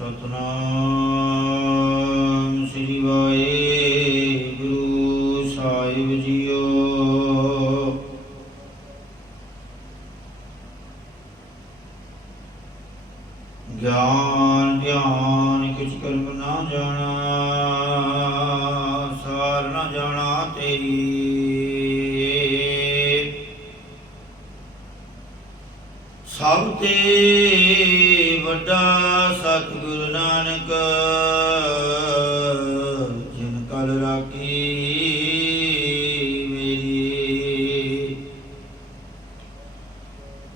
ਸਤਨਾਮ ਸ੍ਰੀ ਵਾਹਿਗੁਰੂ ਸਾਹਿਬ JIO. ਗਿਆਨ ਧਿਆਨ ਕਿਛ ਕਰਮ ਨਾ ਜਾਣਾ, ਸਾਰ ਨਾ ਜਾਣਾ ਤੇਰੀ। ਸਭ ਤੇ ਵੱਡਾ ਸਤਿਗੁਰੂ ਨਾਨਕ, ਜਿਨ ਕਲ ਰਾਖੀ ਮੇਰੀ।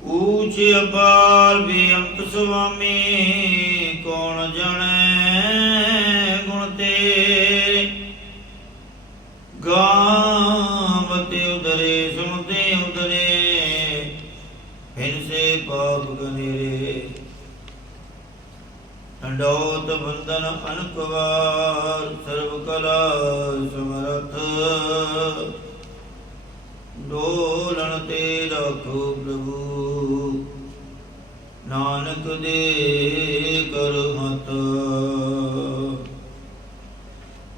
ਊਚ ਅਪਾਰ ਬੇਅੰਤ ਸੁਆਮੀ, ਕੌਣ ਜਾਣੈ ਗੁਣ ਤੇਰੇ। ਗਾਵਤੇ ਉਦਰੇ ਸੁਣਦੇ ਉਦਰੇ, फिर से पाप गनेरे। दंडोत बंदन अनक बार, सर्व कला समर्थ। डोलन ते रखो प्रभु, नानक दे कर मत।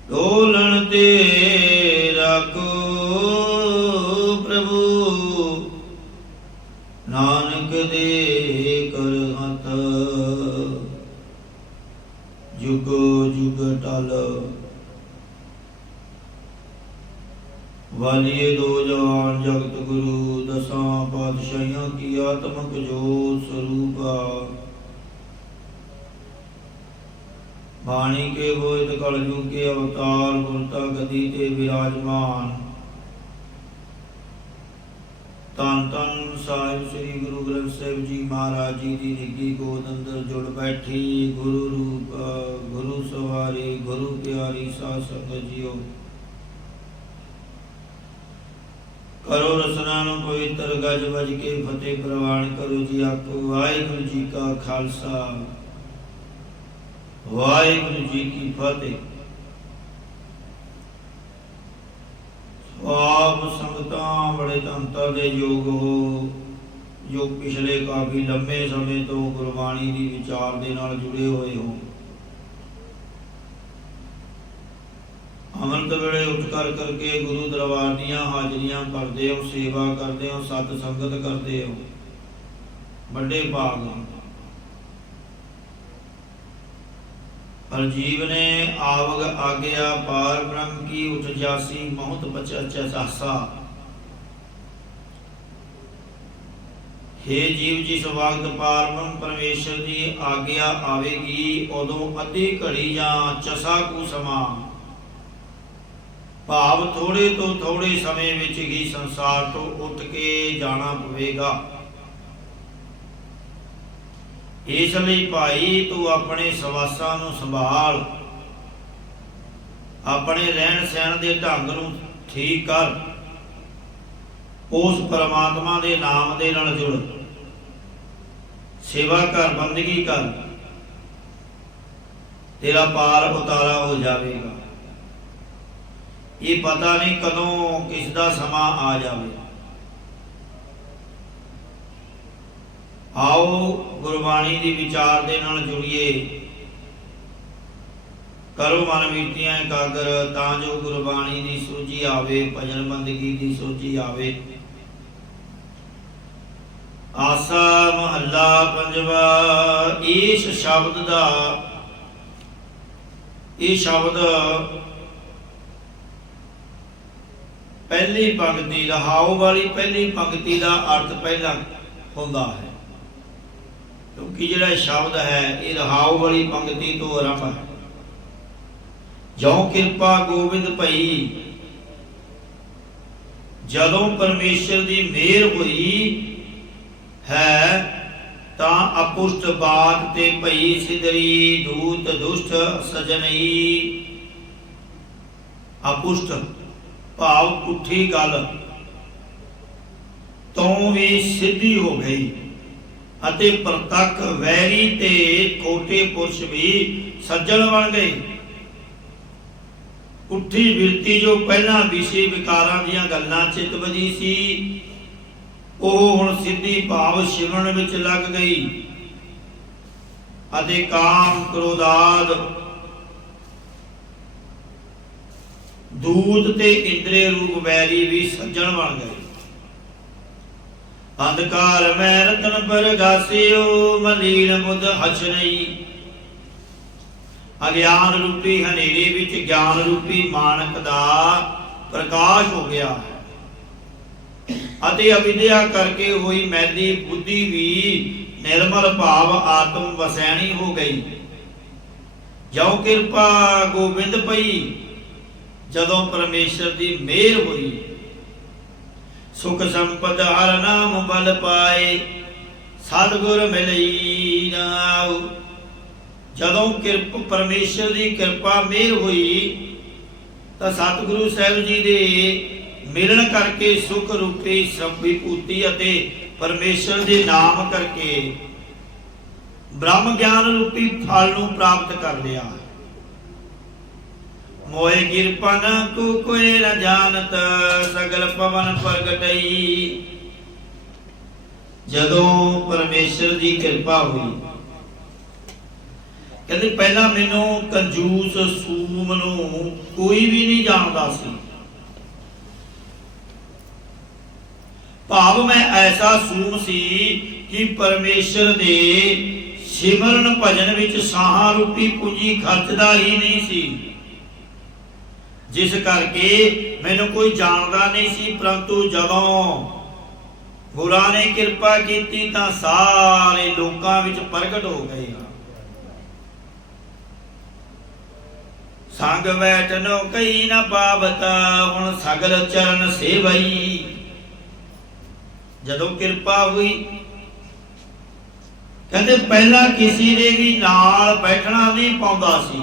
डोलन ते रखो प्रभु, नानक दे कर हथ। जुग जुग टल वालिए दो जहान, जगत गुरु दसां पातशाहियां की आत्मक जोत स्वरूपा। वाणी के बोध कलयुग के अवतार, गुरता गति ते विराजमान। धन धन साहिब श्री गुरु ग्रंथ साहिब जी महाराज जी की निगी गोद अंदर जुड़ बैठी। गुरु रूप गुरु सवारी गुरु प्यारी साध संगत जियो। करो रसना पवित्र गज बज के फतेह प्रवान करो जी आपको। वाहिगुरु जी का खालसा वाहिगुरु जी की फतेह। आप संगतां बड़े धनता दे योग हो, जो पिछले काफी लंबे समय तो गुरबाणी दी विचार दे नाल जुड़े हुए हो। अमृत वेले उठ करके गुरु दरबार दीयां हाजरियां करदे हो, सेवा करदे हो, सत संगत करदे हो, बड़े भाग। पर जीव ने आवग आज्ञा पार ब्रह्म की, उठ जासी बहुत बचा। हे जीव, जिस वक्त पार ब्रह्म परमेश्वर की आज्ञा आवेगी, उदों अद्धी घड़ी जां चसा कु समा, भाव थोड़े तो थोड़े समय विच ही संसार तो उठ के जाना पवेगा। इस लई भाई तू अपने सवासां नूं संभाल, अपने रहन सहन दे ढंग नूं ठीक कर। उस परमात्मा दे नाम दे नाल जुड़, सेवा कर, बंदगी कर, तेरा पार उतारा हो जाएगा। ये पता नहीं कदों किस दा समा आ जाए। आओ गुरबाणी दी विचार दे नाल जुड़िए, करो मन मीटियां एकागर, तां जो गुरबाणी दी सूझी आवे, भजन बंदगी दी सूझी आवे। आसा महला पंजवा। इस शब्द दा, ये शब्द पहली पंक्ति रहाओ वाली पहली पंक्ति का अर्थ पहला होंदा है, क्योंकि जिहड़ा शब्द है ये रहाओ वाली पंक्ति तो आरंभ है। जो कृपा गोबिंद भई, जदों परमेश्वर की मेहर हुई है, तां अपुष्ट बात ते भई सिदरी, दूत दुष्ट सजनई। अपुष्ट भाव पुठी गल तो भी सिद्धि हो गई, अते प्रतक वैरी ते खोटे पुरुष भी सज्जन बन गए। उठी बिरती जो पहला विषय विकारां दीयां गल्लां चित वजी सी, ਉਹ ਹੁਣ ਸਿੱਧੀ ਭਾਵ ਸਿਮਰਨ ਵਿੱਚ ਲੱਗ ਗਈ। ਅਤੇ ਕਾਮ ਕ੍ਰੋਧਾਦ ਦੂਤ ਤੇ ਇੰਦਰੀ ਰੂਪ ਵੈਰੀ ਵੀ ਸੱਜਣ ਬਣ ਗਏ। ਅੰਧਕਾਰ ਮੈਂ ਰਤਨ ਪ੍ਰਗਾਸਿਓ ਮਲੀਨ ਬੁੱਧ ਹਛ ਨਹੀਂ। ਅਗਿਆਨ ਰੂਪੀ ਹਨੇਰੇ ਵਿੱਚ ਗਿਆਨ ਰੂਪੀ ਮਾਨਕ ਦਾ ਪ੍ਰਕਾਸ਼ ਹੋ ਗਿਆ ਹੈ ਅਤੇ ਅਵਿਦਿਆ ਕਰਕੇ ਹੋਈ ਮੈਲੀ ਬੁੱਧੀ ਵੀ ਨਿਰਮਲ ਭਾਵ ਆਤਮ ਵਸੈਣੀ ਹੋ ਗਈ। ਜੋ ਕਿਰਪਾ ਗੋਬਿੰਦ ਪਈ, ਜਦੋਂ ਪਰਮੇਸ਼ਰ ਦੀ ਮਿਹਰ ਹੋਈ। ਸੁਖ ਸੰਪਦ ਹਰ ਨਾਮ ਬਲ ਪਾਏ, ਸਤਿਗੁਰ ਮਿਲਈ ਨਾਉ। ਜਦੋਂ ਪਰਮੇਸ਼ਰ ਦੀ ਕਿਰਪਾ ਮਿਹਰ ਹੋਈ ਤਾਂ ਸਤਿਗੁਰੂ ਸਾਹਿਬ ਜੀ ਦੇ ਮਿਲਣ ਕਰਕੇ ਸੁਖ ਰੂਪੀ ਵਿਭੂਤੀ ਅਤੇ ਪਰਮੇਸ਼ਰ ਦੇ ਨਾਮ ਕਰਕੇ ਬ੍ਰਹਮ ਗਿਆਨ ਰੂਪੀ ਫਲ ਨੂੰ ਪ੍ਰਾਪਤ ਕਰ ਲਿਆ। ਮੋਏ ਕਿਰਪਨ ਕੋ ਕੋਈ ਨ ਜਾਣਤ, ਸਗਲ ਪਵਨ ਪ੍ਰਗਟਈ। ਜਦੋਂ ਪਰਮੇਸ਼ਰ ਦੀ ਕਿਰਪਾ ਹੋਈ, ਕਹਿੰਦੇ ਪਹਿਲਾਂ ਮੈਨੂੰ ਕੰਜੂਸ ਸੂਮ ਨੂੰ ਕੋਈ ਵੀ ਨਹੀਂ ਜਾਣਦਾ ਸੀ। ਭਾਵ ਮੈਂ ਐਸਾ ਸੂਮ ਸੀ ਕਿ ਪਰਮੇਸ਼ਰ ਦੇ ਸਿਮਰਨ ਭਜਨ ਵਿੱਚ ਸਾਹਾਂ ਰੂਪੀ ਪੂੰਜੀ ਖਰਚਦਾ ਹੀ ਨਹੀਂ ਸੀ, ਜਿਸ ਕਰਕੇ ਮੈਨੂੰ ਕੋਈ ਜਾਣਦਾ ਨਹੀਂ ਸੀ। ਪਰੰਤੂ ਜਦੋਂ ਗੁਰਾਂ ਨੇ ਕਿਰਪਾ ਕੀਤੀ ਤਾਂ ਸਾਰੇ ਲੋਕਾਂ ਵਿੱਚ ਪ੍ਰਗਟ ਹੋ ਗਏ। ਸੰਗ ਬੈਠਨੋ ਕਈ ਨਾ ਪਾਵਤਾ, ਹੁਣ ਸਗਲ ਚਰਨ ਸੇਵਈ। ਜਦੋਂ ਕਿਰਪਾ ਹੋਈ, ਕਹਿੰਦੇ ਪਹਿਲਾਂ ਕਿਸੇ ਦੇ ਵੀ ਨਾਲ ਬੈਠਣਾ ਨਹੀਂ ਪਾਉਂਦਾ ਸੀ।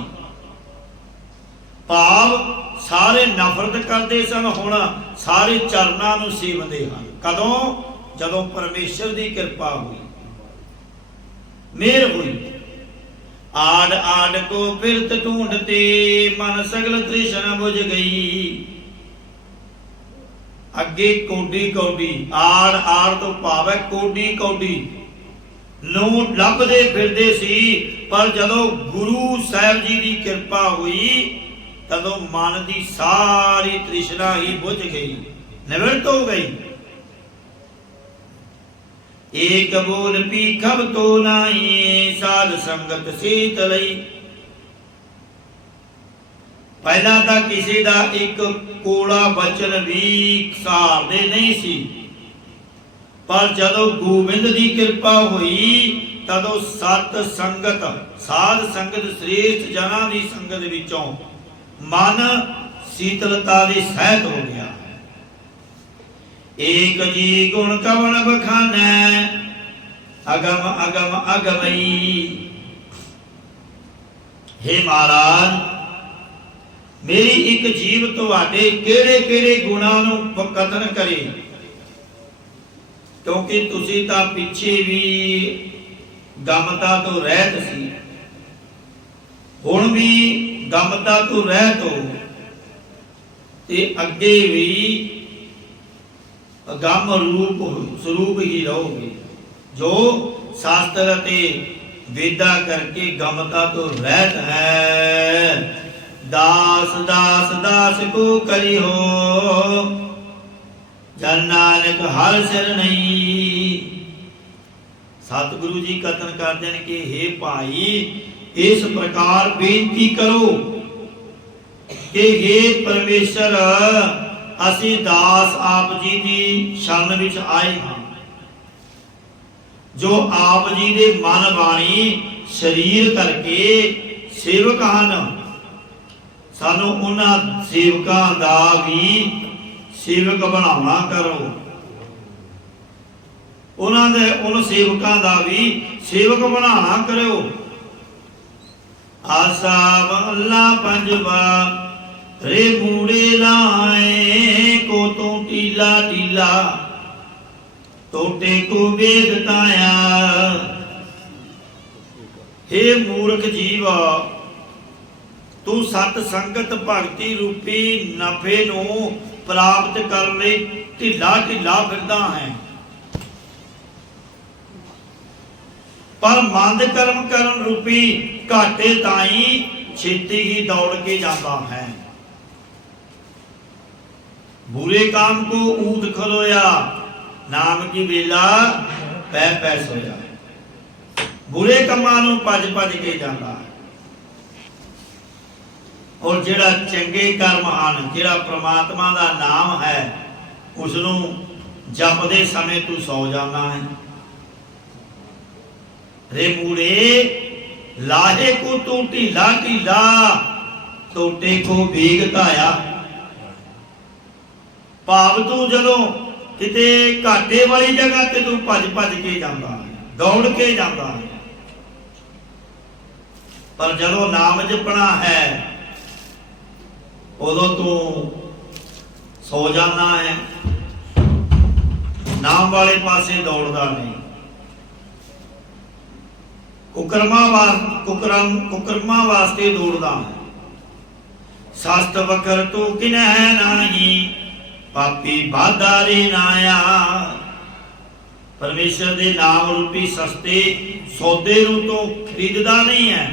ਭਾਵ ਸਾਰੇ ਨਫ਼ਰਤ ਕਰਦੇ ਸਨ, ਹੁਣ ਸਾਰੇ ਚਰਨਾਂ ਨੂੰ ਸੇਵਦੇ ਹਨ। ਕਦੋਂ? ਜਦੋਂ ਪਰਮੇਸ਼ਰ ਦੀ ਕਿਰਪਾ ਹੋਈ, ਮਿਹਰ ਹੋਈ। ਆੜ ਆੜ ਕੋ ਫਿਰਤ ਢੂੰਡਤੇ, ਮਨ ਸਗਲ ਤ੍ਰਿਸ਼ਨਾ ਬੁਝ ਗਈ। ਅੱਗੇ ਕੋਡੀ ਕੋਡੀ, ਆੜ ਆੜ ਤੋਂ ਭਾਵ ਹੈ ਕੋਡੀ ਕੋਡੀ ਨੂੰ ਲੱਭਦੇ ਫਿਰਦੇ ਸੀ, ਪਰ ਜਦੋਂ ਗੁਰੂ ਸਾਹਿਬ ਜੀ ਦੀ ਕਿਰਪਾ ਹੋਈ ਤਦੋਂ ਮਨ ਦੀ ਸਾਰੀ ਤ੍ਰਿਸ਼ਨਾ ਹੀ ਬੁਝ ਗਈ, ਨਿਵਰਤ ਹੋ ਗਈ। ਏਕ ਬੋਲ ਪੀਖਬ ਤੋ ਨਾਹੀ, ਸਾਧ ਸੰਗਤ ਸੀਤਲਈ। ਪਹਿਲਾਂ ਤਾਂ ਕਿਸੇ ਦਾ ਇੱਕ ਕੋੜਾ ਬਚਨ ਵੀ ਸਹਾਰਦੇ ਨਹੀਂ ਸੀ, ਪਰ ਜਦੋਂ ਗੋਬਿੰਦ ਦੀ ਕਿਰਪਾ ਹੋਈ ਤਦੋਂ ਸਤ ਸੰਗਤ, ਸਾਧ ਸੰਗਤ, ਸ੍ਰੇਸ਼ਟ ਜਨਾਂ ਦੀ ਸੰਗਤ ਵਿੱਚੋਂ ਮਨ ਸੀਤਲਤਾ ਦੇ ਸਹਿਤ ਹੋ ਗਿਆ। ਏਕ ਜੀ ਗੁਣ ਕਵਣ ਬਖਾਨੈ, ਅਗਮ ਅਗਮ ਅਗਮਈ। हे ਮਹਾਰਾਜ, ਮੇਰੀ ਇੱਕ ਜੀਵ ਤੁਹਾਡੇ ਕਿਹੜੇ ਕਿਹੜੇ ਗੁਣਾਂ ਨੂੰ ਕਥਨ ਕਰੇ, ਕਿਉਂਕਿ ਤੁਸੀਂ ਤਾਂ ਪਿੱਛੇ ਵੀ ਗਮਤਾ ਤੋਂ ਰਹਿਤ ਸੀ, ਹੁਣ ਵੀ ਗਮਤਾ ਤੋਂ ਰਹਿਤ ਹੋ, ਤੇ ਅੱਗੇ ਵੀ ਅਗੰਮ ਰੂਪ ਸਰੂਪ ਹੀ ਰਹੋਗੇ। ਜੋ ਸ਼ਾਸਤਰ ਅਤੇ ਵੇਦਾਂ ਕਰਕੇ ਗਮਤਾ ਤੋਂ ਰਹਿਤ ਹੈ। ਦਾਸ ਦਾਸ ਦਾਸ ਕੋ ਕਰੀ ਹੋ, ਜਨ ਨਾਨਕ ਹਰ ਸਿਰ ਨਹੀਂ। ਸਤਿਗੁਰੂ ਜੀ ਕਥਨ ਕਰਦੇ ਨੇ ਕਿ हे ਭਾਈ, ਇਸ ਪ੍ਰਕਾਰ ਬੇਨਤੀ ਕਰੋ ਕਿ हे ਪਰਮੇਸ਼ਰ, ਅਸੀਂ ਦਾਸ ਆਪ ਜੀ ਦੀ ਸ਼ਰਨ ਵਿੱਚ ਆਏ ਹਾਂ, ਜੋ ਆਪ ਜੀ ਦੇ ਮਨ ਬਾਣੀ ਸਰੀਰ ਕਰਕੇ ਸੇਵਕ ਹਨ। ਸਾਨੂੰ ਉਹਨਾਂ ਸੇਵਕਾਂ ਦਾ ਵੀ ਸੇਵਕ ਬਣਾਉਣਾ ਕਰੋ, ਉਹਨਾਂ ਸੇਵਕਾਂ ਦਾ ਵੀ ਸੇਵਕ ਬਣਾਉਣਾ ਕਰਿਓ। ਆਸਾ ਮਹਲਾ ਪੰਜਵਾ, ਰੇ ਮੂੜੇ ਲਾਏ ਕੋ ਤੂੰ ਟੀਲਾ ਟੀਲਾ, ਟੋਟੇ ਕੋ ਵੇਦ ਤਾਇਆ। हे ਮੂਰਖ ਜੀਵ, ਤੂੰ ਸਤ ਸੰਗਤ ਭਗਤੀ ਰੂਪੀ ਨਫੇ ਨੂੰ ਪ੍ਰਾਪਤ ਕਰਨ ਲਈ ਢਿੱਲਾ ਢਿੱਲਾ ਫਿਰਦਾ ਹੈ। पर मंद कर्म करन रूपी घाटे ताई छेती ही दौड़ के जाता है। बुरे काम को ऊद खलोया, नाम की वेला पै पै सोया। बुरे कामां नूं भज भज के जाता है। और जिहड़ा चंगे कर्म हन, जिहड़ा परमात्मा दा नाम है, उसनूं जपदे समय तू सौ जाना है। रे मूड़े लाहे को तू ढीला ढीला, टोटे को भीग धाया। भाव तू जदों किते घाटे वाली जगह ते तू भज भज के जाता है, दौड़ के जाता है। पर जदों नाम जपना है उदों तू सो जाना है, नाम वाले पासे दौड़दा नहीं। कुकरमा वास्ते दौड़दा है। सस्त वकर तू किनह नाही, पापी बादारे नाया। परमेश्वर दे नाम रूपी सस्ते सौदे नूं तो खरीददा नहीं है।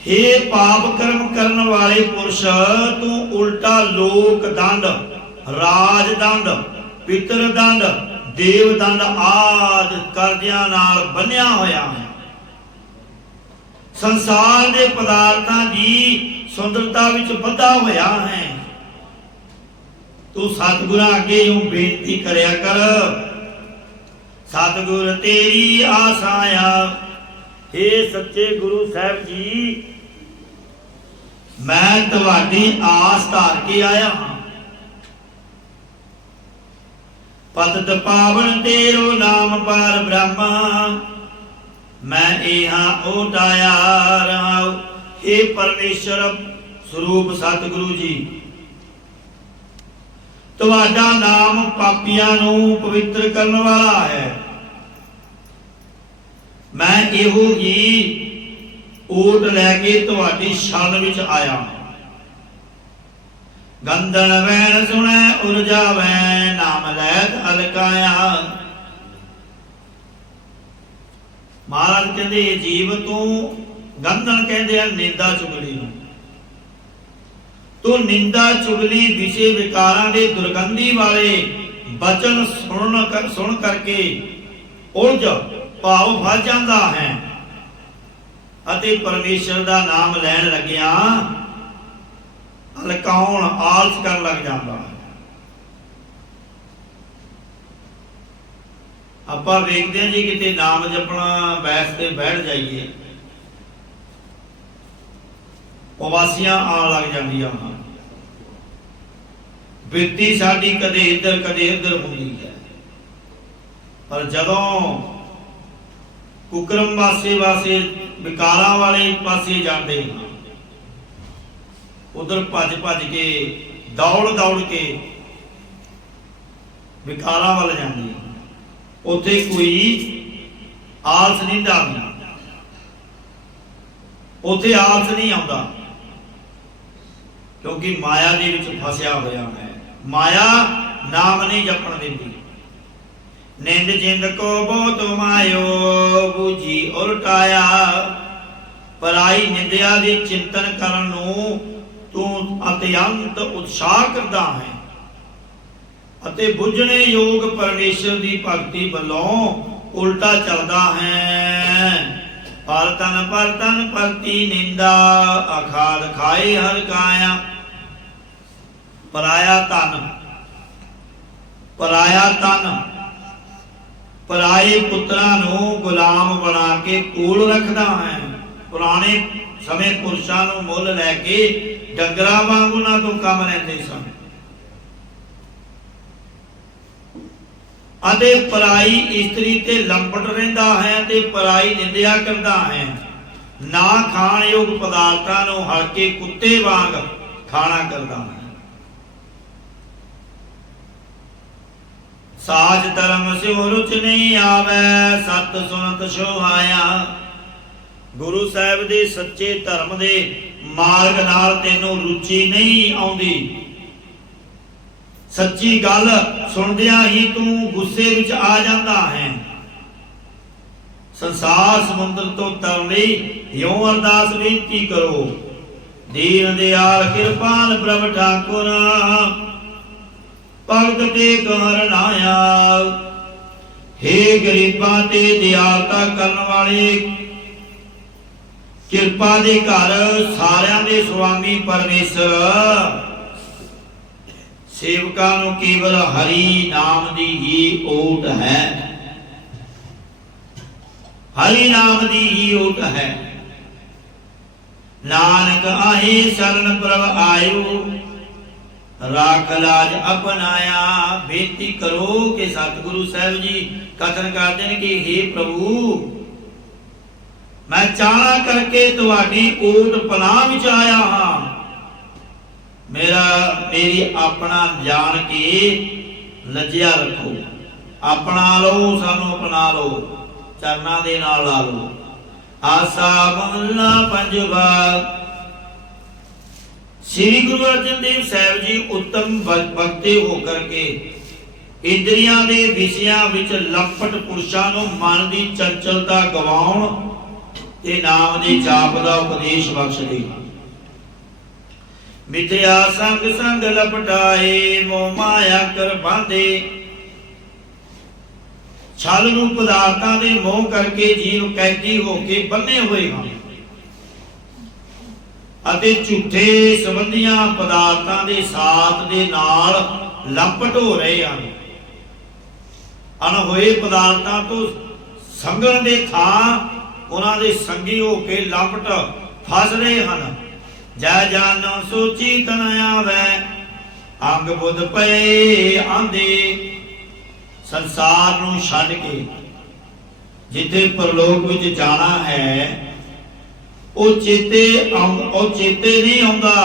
हे पाप कर्म करन वाले पुरुष, तू उल्टा लोक दंड, राज दंड, पितर दंड, देव दंड आदि करदियां नाल बन्निया होया है। संसार दे पदार्थां दी सुंदरता विच बधा होया है। तू सतगुरां अगे यूं बेनती करया कर, सतगुर तेरी आस आया। हे सच्चे गुरु साहब जी, मैं तुहाडी आस धार के आया हां। पतत पावन तेरो नाम पार ब्रह्मा, मैं इहां ओटाया रहाऊ। हे परमेश्वर स्वरूप सतगुरु जी, तुहाडा नाम पापियां नूं पवित्र करन वाला है। मैं इहो ही ओट लैके तुहाडी शरण विच आया। गंदन वैन सुनै उरजावै, नाम लैत अलकाया। महाराज कहते जीव तू, गंदन कहते हैं निंदा चुगली नूं, तू निंदा चुगली विषय विकारां दे दुर्गंधी वाले बचन सुन करके उलझ भाव फस जाता है अते परमेश्वर दा नाम लैन लग्या हलकाउण आलस कर लग जाता है। ਆਪਾਂ ਵੇਖਦੇ ਹਾਂ जी किते नाम जपना बैठ ते बैठ जाइए, उबासियां आन लग जांदियां हैं। बिरती साडी कदे इधर हुंदी है। पर जदों कुकरम वासे विकारां वाले पासे जाते हैं, उधर भज भज के दौड़ के विकारां वाल जांदी है। उत्थे कोई आलस नहीं डालना, उत्थे आलस नहीं आता, क्योंकि माया दे विच फसिया होया है। माया नाम नहीं जपण देंदी। निंद जिंद को बहुत मायो, बूझी उलटाया। पराई निंदिया दे चिंतन करन नूं तू अत्यंत उत्साह करदा है अते बुझने योग परमेश्वर की भगती वालों उल्टा चलता है। पर तन परती निंदा, अखाड़ खाए हर काया। पराया तन पराए पुत्रां नूं गुलाम बना के कोल रखदा है। पुराने समय पुरुषां नूं मुल लैके डंगरां वांग उन्हां तों कम लैंदे सन। अते पराई इस्त्री ते लंपट रहिंदा है ते पराई निंदिया करदा है। ना खाण योग पदार्थां नूं हलके कुत्ते वांग खाना करदा है। साज धर्म स्यो रुच नहीं आवे, सत सुनत सोहाया। गुरु साहिब दे सच्चे धर्म दे मार्ग नाल तैनूं रुचि नहीं आउंदी। सच्ची गल सुनदिया ही तू गुस्से विच आ जाता है। संसार समुद्र तो तरन लई यों अरदास बेनती करो। दीन दयाल कृपाल प्रभ ठाकुर भगत टेक हरनाया। हे गरीबां ते दयालता करन वाले किरपा दे घर सारियां दे स्वामी परमेश्वर सेवकां नूं केवल हरि नाम दी ही ओट है। हरि नाम दी ही ओट है। नानक आहे शरण प्रभ आयो राख लाज अपनाया। बेनती करो कि सतगुरु साहब जी कथन करते हैं कि हे प्रभु मैं चाला करके तुहाडी ओट पनाह विच आया हां। मेरी अपना जान के लज्जिया रखो। अपना लो, सानू अपना लो, चरना दे नाल ला लो। आसा महला पंजवा। श्री गुरु अर्जन देव साहब जी उत्तम भक्ति होकर के इंद्रियां दे विषयां विच लपट पुरुषां नूं मन दी चंचलता गवाउण ते नाम दे जाप दा उपदेश बख्शदे। मिथ्या संग संग लपटाए मोह माया कर बांधे। छल रूप पदार्थां दे मोह करके जीव कैदी होके बन्ने हुए हैं अते झूठे संबंधियां पदार्थां दे साथ दे नाल लपट हो रहे हैं। अनहोए पदार्थां तो संगण दे थां उन्हां दे संगी हो के लपट फस रहे हैं। जै जान सोची तन आवे अंग बुध पए आंदे। संसार नूं छड्ड के जिथे परलोक विच जाना है ओ चेते नहीं आउंदा।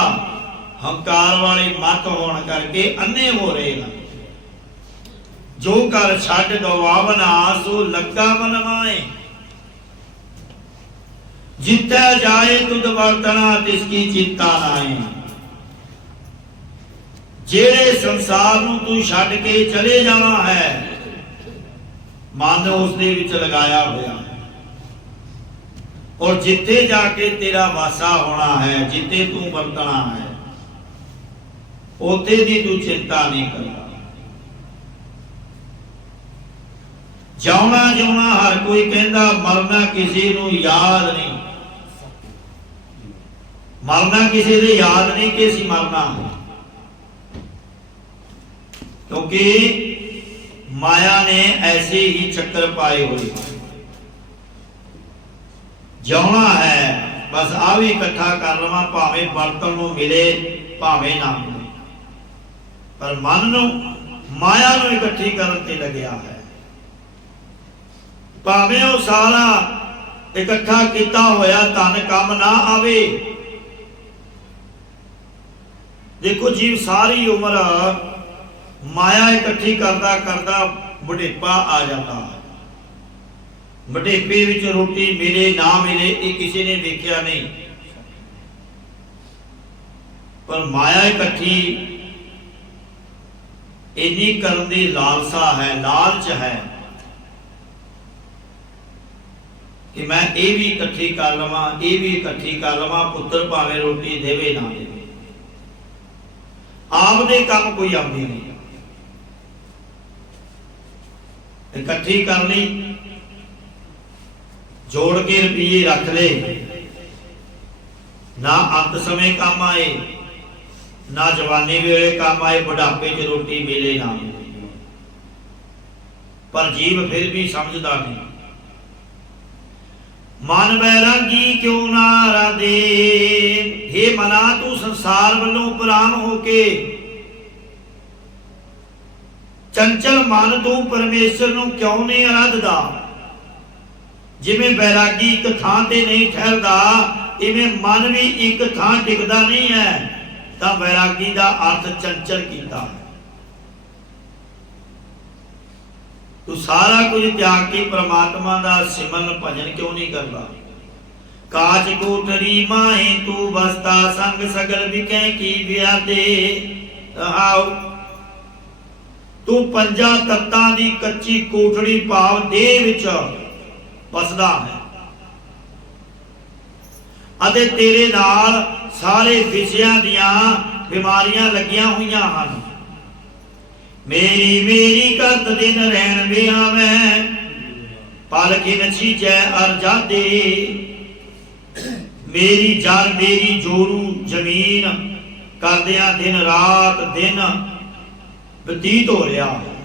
हंकार वाले मत होण करके अन्ने हो रहे हैं। जो कर छड्ड गवावना सो लगा मन माए। जिथे जाए तुद वर्तना तिसकी चिंता नाए। जेड़े संसार नूं तू छड्ड के चले जाना है मन उस दे विच लगाया होया है। और जिथे जाके तेरा वासा होना है, जिथे तू वर्तना है, उथे दी तू चिंता नहीं करता। जाना जाना हर कोई कहता, मरना किसी नूं याद नहीं। मरना किसी दे याद नहीं कि असीं मरना है, क्योंकि माया ने ऐसे ही चक्कर पाए हुए। जाना है बस आ भी इकट्ठा कर लवां, भावे बर्तन नूं मिले भावे ना मिले, पर मन नूं माया नूं इकट्ठी करन ते लग्या है। भावे वो सारा इकट्ठा किया होया धन काम ना आवे। देखो जीव सारी उम्र माया इकट्ठी करता करता बुढ़ेपा आ जाता है। बुढ़ेपे विच रोटी मिले ना मिले ये किसी ने देखा नहीं, पर माया इकट्ठी इन्नी करन दी लालसा है, लालच है कि मैं ये भी इकट्ठी कर लवां, ये भी इकट्ठी कर लवां। पुत्र भावें रोटी देवे ना देवे, आपदे काम कोई आती नहीं। इकट्ठी कर ली, जोड़ के रुपये रख ले, ना अंत समय काम आए, ना जवानी वेले काम आए, बुढ़ापे च रोटी मिले ना मिले। पर जीव फिर भी समझदा नहीं। मन बैरागी क्यों ना राधे। हे मना तू संसार वालों उपराम होके चंचल मन तू परमेश्वर नूं क्यों नहीं आराधदा। जिवें बैरागी एक थां ते नहीं ठहरदा, इवें मन भी एक थां टिकदा नहीं है। तां बैरागी दा अर्थ चंचल कीता है। तू सारा कुछ त्याग के परमात्मा दा सिमरन भजन क्यों नहीं करता। काच कोठरी माहे तू बसता संग सगल विकै की व्यादे। रहाओ तू पंजा तत्तां दी कच्ची कोठड़ी भाव देह विच बसदा है अते तेरे नाल सारे विषयां दियां बीमारियां लगियां हुईयां हन। मेरी मेरी करत दिन रैन बियावै पल खिन छीजै अर जादे। मेरी जल मेरी जोरू जमीन करदियां दिन रात दिन बतीत हो रहा है।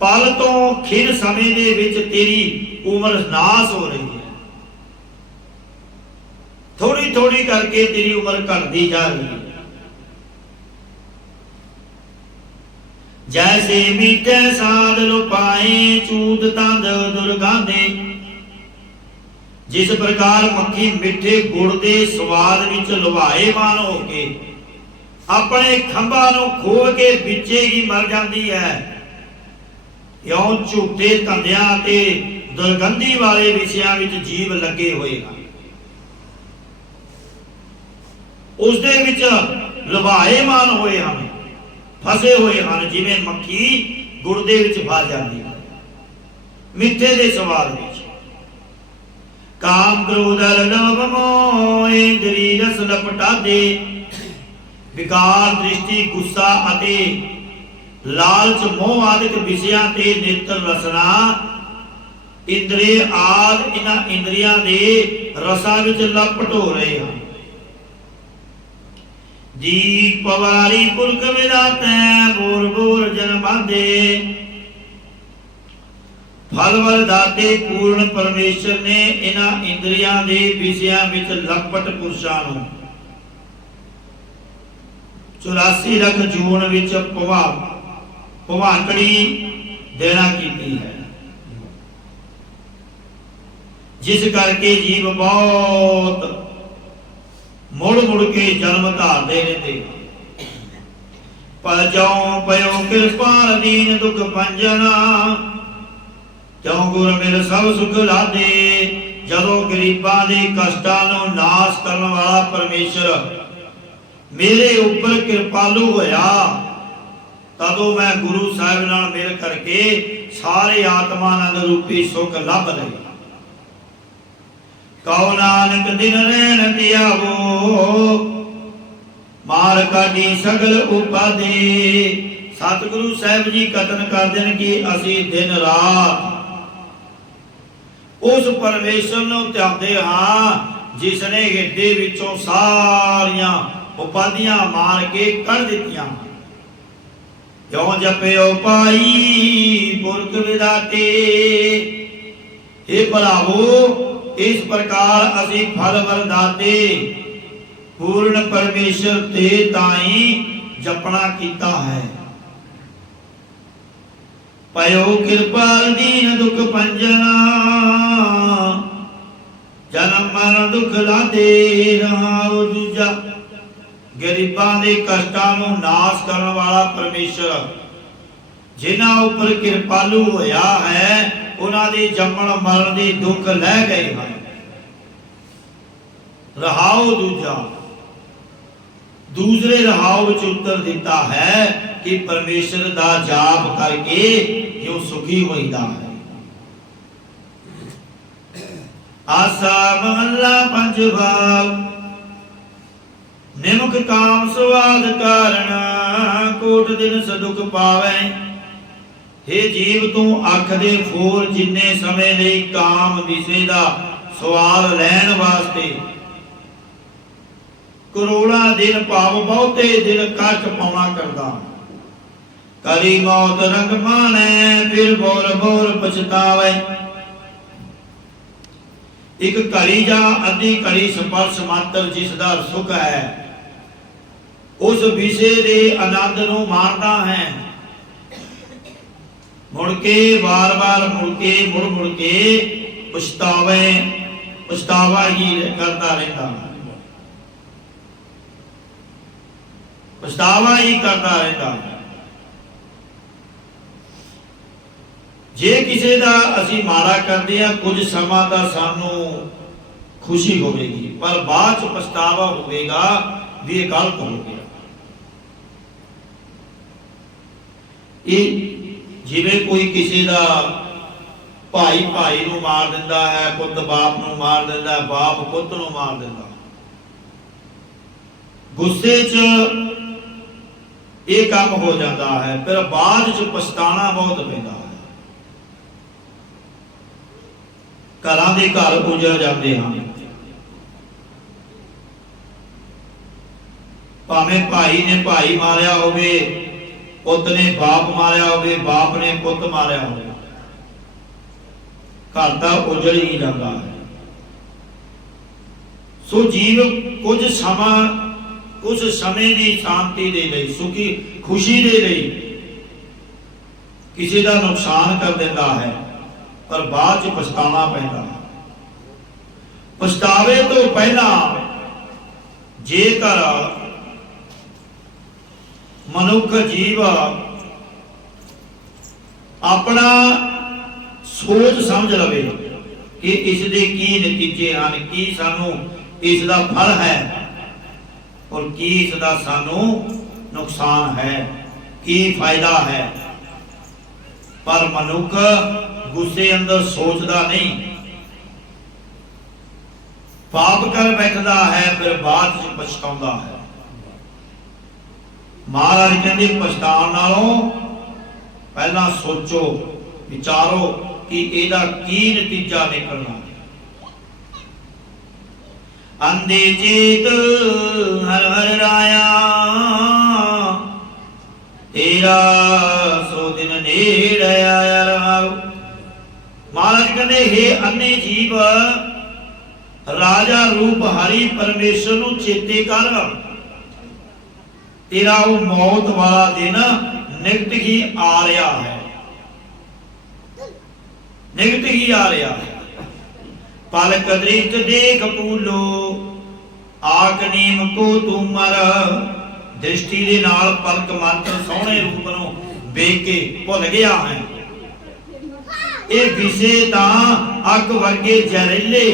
पल तो खिन समय दे विच तेरी उम्र नाश हो रही है। थोड़ी थोड़ी करके तेरी उम्र घटती जा रही है। जैसे मीठे साध लुपाए चूत तंद दुर्गांदे। जिस प्रकार मक्खी मिठे गुड़ के स्वाद विच लुभाएमान होके अपने खंभा नूं खोल के विचे ही मर जाती है, इउं झूठे धंधियां ते दुर्गंधी वाले विषयां विच जीव लगे हुए हैं। उसदे विच लुभाएमान होए हैं, फसे हुए हैं, जिवें मक्खी गुड़ दे विच फस जाती है मिठे दे स्वाद विच। काम क्रोध लोभ मोह इंद्री रस लपटा दे। विकार दृष्टि गुस्सा अते लालच मोह आदिक विषयां ते नेत्र रसना इंद्रिय आदि इन्हां इंद्रियां दे रसां विच लपट हो रहे हैं। दीप पवारी पुरख विधाते बोर बोर जन बांधे। फल वर दाते पूर्ण परमेश्वर ने इन्हां इंद्रियां दे विषयां विच लपट पुरुषां नूं 84 लख जून विच भवाकड़ी देना कीती है, जिस करके जीव बहुत मुड़ मुड़ के जन्म धारते रहते। पर जौं पयो कृपाल दीन दुख पंजना क्यों गुर मिल सब सुख लादे। जदों गरीबां दे कष्टां नूं नाश करन वाला परमेश्वर मेरे ऊपर कृपालु होया, तदों मैं गुरु साहिब नाल मिल करके सारे आत्मानंद रूपी सुख लभ लई। कहो नानक दिन रैन दियावो मार काटी सगल उपाधि। सतगुरु साहिब जी कथन करते हैं कि असी दिन रात उस परमेश्वर नूं ध्याते हाँ जिसने हिरदे विचों सारियां उपाधियां मार के कर दित्तियां। क्यों जपियो पाई पुरख विधाते। हे भरावो इस प्रकार असी फल वरदाते पूर्ण परमेश्वर ते ताई जपना कीता है। पयो कृपाल दीन दुख पंजना जन्म मरण दुख लादे। रहाओ दूजा गरीबां दे कष्टां नूं नाश करन वाला परमेश्वर जिन्हां उपर कृपालु होया है उन्हां दे जम्मण मरण दे दुख लै गए हैं। रहाओ दूजा दूसरे रहाओ विच उत्तर दिता है कि परमेश्वर दा जाप करके जो सुखी होइदा है। आसा महला पंजवा निमुख काम स्वाद कारण कोट दिन सदुख पावे। हे जीव तू अख दे फूल जिन्ने समय लई काम विषय दा स्वाद लैण वास्ते करोड़ा दिन भाव बहुते दिन कष्ट पाउणा करदा। करी मौत रंग माने फिर बोर बोर पछतावे। एक घड़ी जा अद्धी घड़ी स्पर्श मात्र जिसदा सुख है उस विषय दे आनंद नूं मारदा है। मुड़ के बार बार मुड़ के पछतावा ही करता रहता, पछतावा ही करता रहता। जे किसी का असी माड़ा करते हैं कुछ समा दा सानू खुशी होगी पर बाद च पछतावा होगा भी ये गलत हो गया। जिवें कोई किसी का भाई भाई नूं मार दिंदा है, पुत बाप नूं मार दिंदा है, बाप पुत नूं मार दिंदा। गुस्से च ये काम हो जाता है, फिर बाद च पछताना बहुत पैंदा है। घरां दे घर उजड़ जाते हैं, भावें भाई ने भाई मारिया होवे, पुत ने बाप मारिया होवे, बाप ने पुत मारिया होवे, घर का उजड़ ही जाता है। सो जीव कुछ समा कुछ समय की शांति दे लई, सुखी खुशी दे लई किसी का नुकसान कर देता है, पर बाद च पछताना पैंदा है। पछतावे तो पहला जेकर मनुख जीव अपना सोच समझ लवे कि इसके की नतीजे हैं, की सानू इसका फल है और की इसका सानू नुकसान है, की फायदा है। पर मनुख गुस्से अंदर सोचता नहीं, पाप कर बैठता है, फिर बाद में पछताता है। महाराज कहते पछताण नालों पहला सोचो विचारो कि एदा की नतीजा निकलना। अंधे चेत हर हर राया, तेरा सो दिन नेड़ आया रहा। महाराज कहते हे अन्ने जीव, राजा रूप हरि परमेश्वर नूं चेते कर, तेरा वो मौत वाला दिन निकट ही आ रहा है, निकट ही आ रहा है। पलक दृष्ट देख पूलो, आक नीम को तू मर। दृष्टि दे नाल पलक मात्र सोहणे रूप नूं वेख के भुल गया है। ये विषे तां अग वर्गे जहरीले,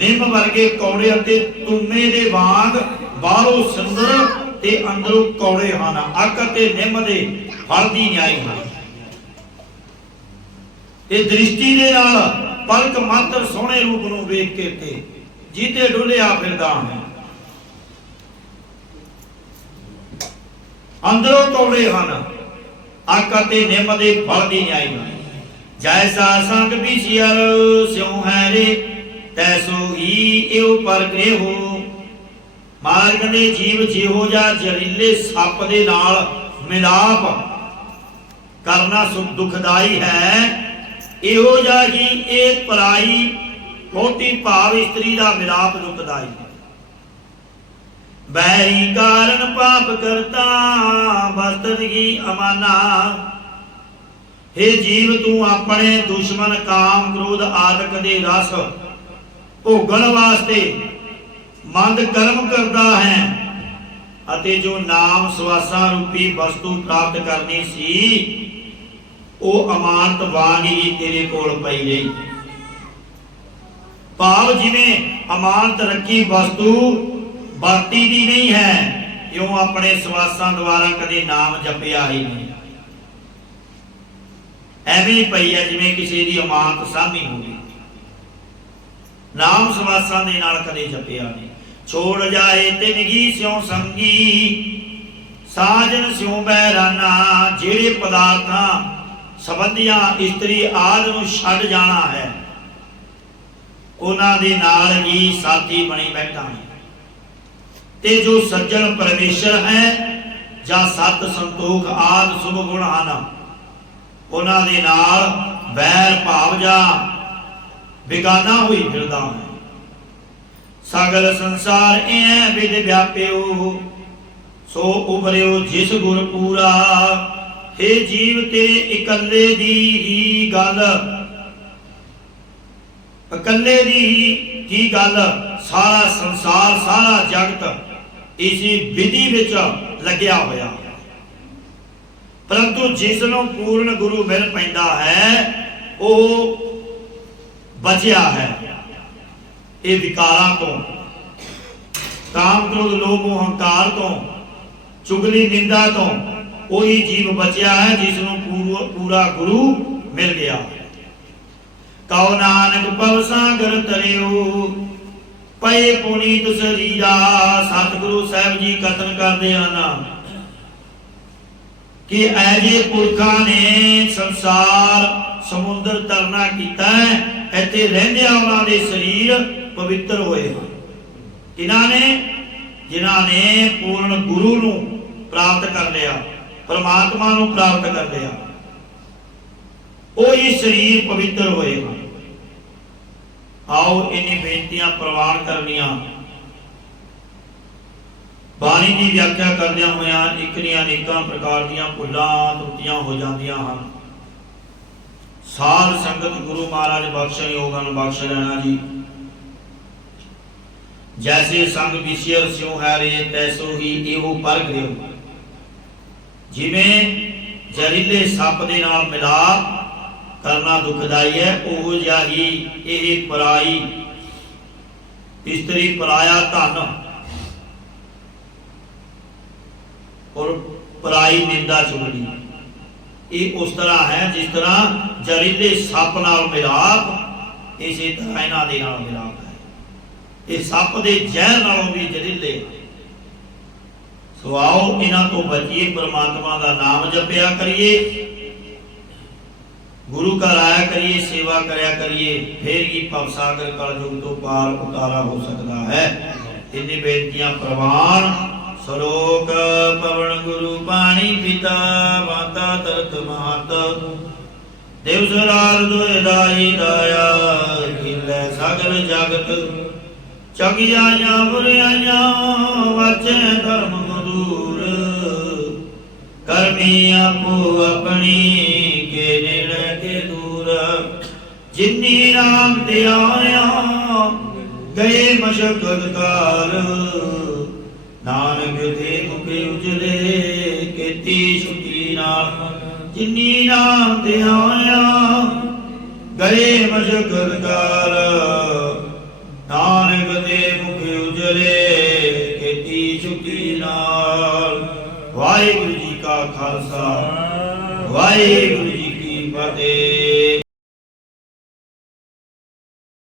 निम वर्गे कौड़े अते तुमे दे वांग बाहरों सुंदर ते अंदरों कौड़े हन। अग अते निम दे फल दी न्याय है। ये दृष्टि दे नाल पलक मात्र सोहणे रूप नूं वेख के ते जीते डुलिया फिरदा है। अंदरों कौड़े हन, अग अते निम दे फल दी न्याय है। जैसा संग विषयर स्यों है रे, तैसो ही एव पर गृह हो। महाराज कहते जीव जिहो जा जहरीले सप दे नाल मिलाप करना सुख दुखदाई है, इहो जा ही एक पराई मोटी भाव स्त्री दा मिलाप दुखदाई है। बैरी कारण पाप करता बस्तन ही अमाना। हे जीव तू अपने दुश्मन काम क्रोध आदि दे रस भोगण वास्ते मंद कर्म करता है, अते जो नाम सवासा रूपी वस्तु प्राप्त करनी सी वो अमानत वांग ही तेरे कोल पई रही। भाव जिवें अमानत रखी वस्तु वरती दी नहीं है, क्यों अपने सवासां द्वारा कदे नाम जपिया ही नहीं। एवें पई है जिवें किसी दी अमानत सामी होगी, नाम सवासां दे नाल कदे जपिया नहीं। छोड़ जाए तिनगी स्यों संगी, साजन स्यों बैराना। जेड़े पदार्थां संबंधियां इस्त्री आदि नूं छड्ड जाना है, उन्हां दे नाल ही साथी बनी बैठा है। ते जो सज्जन परमेश्वर है जां सत संतोख आदि शुभ गुण हन, उन्हां दे नाल बैर भाव जां बेगाना हुई फिरदा है। सगल संसार ऐ विद व्याप्यो, सो उभरियो जिस गुर पूरा। हे जीव तेरे इकल्ले दी ही गल, इकल्ले दी ही गल, सारा संसार सारा जगत इसी विधि विच लग्या होया। परंतु जिसनों पूर्ण गुरु मिल पैंदा है वो बचिया है ये विकारां तो, काम क्रोध लोभ अहंकार तो, चुगली निंदा तो। वही जीव बचिया है जिसनों पूरा गुरु मिल गया। ਕਉ ਨਾਨਕ ਭਵ ਸਾਗਰ ਤਰਿਓ ਪਏ ਪੁਨੀਤ ਸਰੀਰਾ। ਸਤਿਗੁਰੂ ਸਾਹਿਬ ਜੀ ਕਥਨ ਕਰਦੇ ਹਨ ਕਿ ਐਜੇ ਪੁਰਖਾਂ ਨੇ ਸੰਸਾਰ ਸਮੁੰਦਰ ਤਰਨਾ ਕੀਤਾ ਹੈ, ਇੱਥੇ ਰਹਿੰਦਿਆਂ ਉਹਨਾਂ ਦੇ ਸਰੀਰ ਪਵਿੱਤਰ ਹੋਏ ਹਨ। ਕਿਹਨਾਂ ਨੇ? ਜਿਨ੍ਹਾਂ ਨੇ ਪੂਰਨ ਗੁਰੂ ਨੂੰ ਪ੍ਰਾਪਤ ਕਰ ਲਿਆ, ਪਰਮਾਤਮਾ ਨੂੰ ਪ੍ਰਾਪਤ ਕਰ ਲਿਆ, ਉਹ ਹੀ ਸਰੀਰ ਪਵਿੱਤਰ ਹੋਏ ਹਨ। ਆਓ ਇਨੀ ਬੇਨਤੀਆਂ ਪ੍ਰਵਾਨ ਕਰਨੀਆਂ। ਬਾਣੀ ਦੀ ਵਿਆਖਿਆ ਕਰਦਿਆਂ ਹੋਇਆਂ ਇੱਕ ਦੀਆਂ ਅਨੇਕਾਂ ਪ੍ਰਕਾਰ ਦੀਆਂ ਭੁੱਲਾਂ ਤਰੁੱਟੀਆਂ ਹੋ ਜਾਂਦੀਆਂ ਹਨ। ਸਾਧ ਸੰਗਤ ਗੁਰੂ ਮਹਾਰਾਜ ਬਖਸ਼ਣ ਯੋਗਨ ਬਖਸ਼ ਲੈਣਾ ਜੀ। जैसे संग विषय स्यों है रे तैसो ही एहो पर गयो। जिवें जहरीले सप दे नाल मिलाप करना दुखदाई है, ओहो जिहा ही एह पराई इस्तरी पराया धन और पराई निंदा चुगली, ये उस तरह है जिस तरह जहरीले सप नाल मिलाप, इसी तरह इन्हां दे नाल मिलाप है। ये सप दे जहर नालों भी जहरीले। सो आओ इन्हां तो बचिए, परमात्मा का नाम जपिया करिए, गुरु का राया करिए, सेवा करया करिए, फिर ही भवसागर कलयुग तो पार उतारा हो सकता है। इन्नी बेनतियां प्रवान। सलोक पवन गुरु पाणी पिता माता तरत महत देव सरार दोए दाई दाया खिलै सगल जगत चगियाया बुरियाया वाचे धर्म मधुर करमी आपो अपनी के नेड़े के दूर जिन्नी राम ते आया गए मशक्कत काल नानक दे मुखे उजले केती सुखी नाम जिन्नी राम ते आया गए मशक्कत काल नानक दे मुखे उजले केती सुखी नाल। वाहिगुरु जी का खालसा वाहिगुरु जी की फतेह।